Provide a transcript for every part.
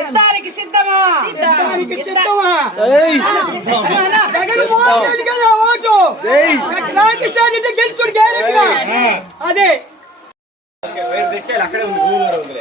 యుద్ధానికి సిద్ధమా? జగన్మోహన్ రెడ్డి గారు ఓటు రామకృష్ణారెడ్డి గెలుచుడు గ్యారెంటీగా అదే అక్కడే ఉంది.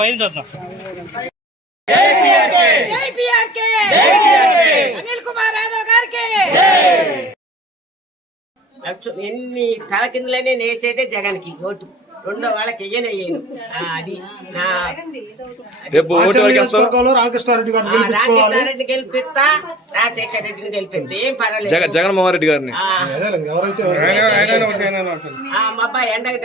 పైన చూద్దాం. అనిల్ కుమార్ యాదవ్ గారికి ఎన్ని తల కిందలనే నేసేదే జగన్ కి ఓటు, రెండో వాళ్ళకి వెయ్యను. అది రామకృష్ణారెడ్డి గెలిపిస్తా, రాజశేఖర రెడ్డిని గెలిపిస్తా, ఏం పర్వాలేదు. జగన్మోహన్ రెడ్డి గారిని మా అబ్బాయి ఎండకి